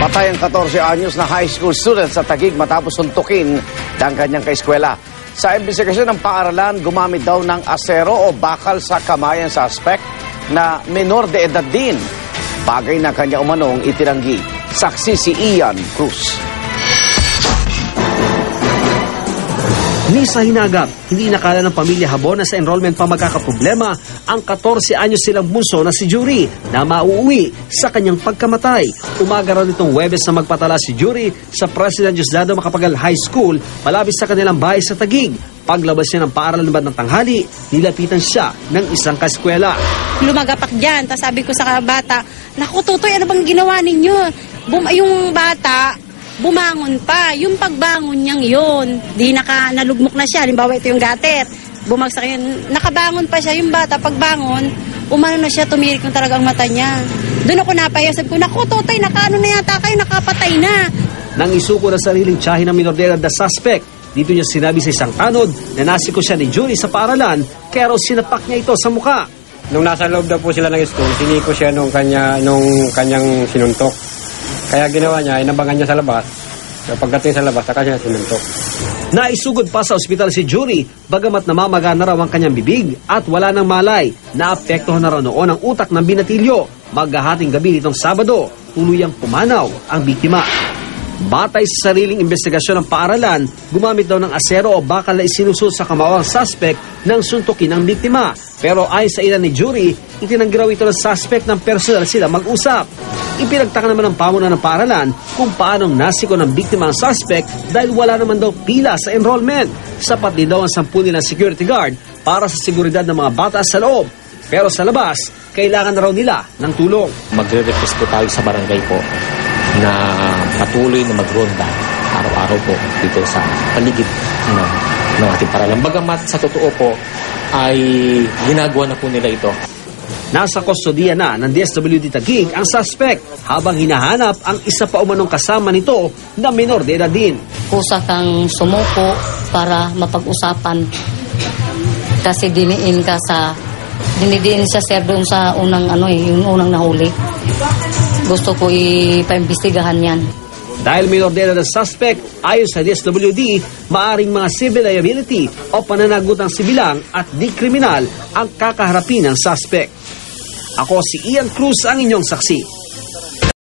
Patay ang 14 anyos na high school student sa Taguig matapos suntukin ng kanyang kaeskwela. Sa imbestigasyon ng paaralan, gumamit daw ng asero o bakal sa kamay ang suspect na menor de edad din. Bagay na kanya umanong itinanggi. Saksi si Ian Cruz. Ni sa hinagap, hindi nakala ng pamilya Habon na sa enrollment pa magkakaproblema ang 14 anyos silang bunso na si Jury na mauuwi sa kanyang pagkamatay. Umaga raw nitong Huwebes na magpatala si Jury sa President Diosdado Macapagal High School malapit sa kanilang bahay sa Taguig. Paglabas niya ng paaralan bandang tanghali, nilapitan siya ng isang kaskwela. Lumagapak dyan, tapos sabi ko sa bata, naku Tutoy, ano bang ginawa ninyo? Yung bata, bumangon pa. Yung pagbangon niyang yun, nalugmok na siya. Halimbawa ito yung gater. Bumagsak yun. Nakabangon pa siya. Yung bata, pagbangon, umano na siya, tumirik yung talagang mata niya. Doon ako napayaw. Sabi ko, naku Totoy, nakaano na yata kayo, nakapatay na. Nang isuko na sariling tiyahin ng minor de edad na suspect, dito niya sinabi sa isang tanod na nasiko siya ni Jury sa paaralan, kaya raw sinapak niya ito sa mukha. Nung nasa loob daw po sila ng school, siniko siya nung kanyang sinuntok. Kaya ginawa niya, inabangan niya sa labas. So, pagdating sa labas, saka siya sinuntok. Naisugod pa sa ospital si Jury, bagamat namamaga na raw ang kanyang bibig at wala nang malay. Naapektuhan na raw noon ang utak ng binatilyo. Maghahating gabi nitong Sabado, tuluyang pumanaw ang biktima. Batay sa sariling investigasyon ng paaralan, gumamit daw ng asero o bakal na isinusul sa kamao ang suspect nang suntukin ang biktima. Pero ayon sa ilan ni Jury, itinanggi raw ito ng suspect ng personal sila mag-usap. Ipinagtaka naman ng pamunan ng paaralan kung paanong nasiko ng biktima ang suspect dahil wala naman daw pila sa enrollment. Sapat din daw ang 10 ng security guard para sa seguridad ng mga bata sa loob. Pero sa labas, kailangan na raw nila ng tulong. Magre-request po tayo sa barangay po na patuloy na magronda araw-araw po dito sa paligid ng ating paaralan. Bagamat sa totoo po ay ginagawa na po nila ito. Nasa kustodiya na ng DSWD Taguig ang suspect habang hinahanap ang isa pa umanong kasama nito na menor de edad din. Kusa kang sumuko para mapag-usapan kasi diniin siya sir doon sa unang yung unang nahuli. Gusto ko ipaimbestigahan yan. Dahil minor de edad ang suspect, ayon sa DSWD, maaring mga civil liability o pananagutang sibilang at di kriminal ang kakaharapin ng suspect. Ako si Ian Cruz, ang inyong saksi.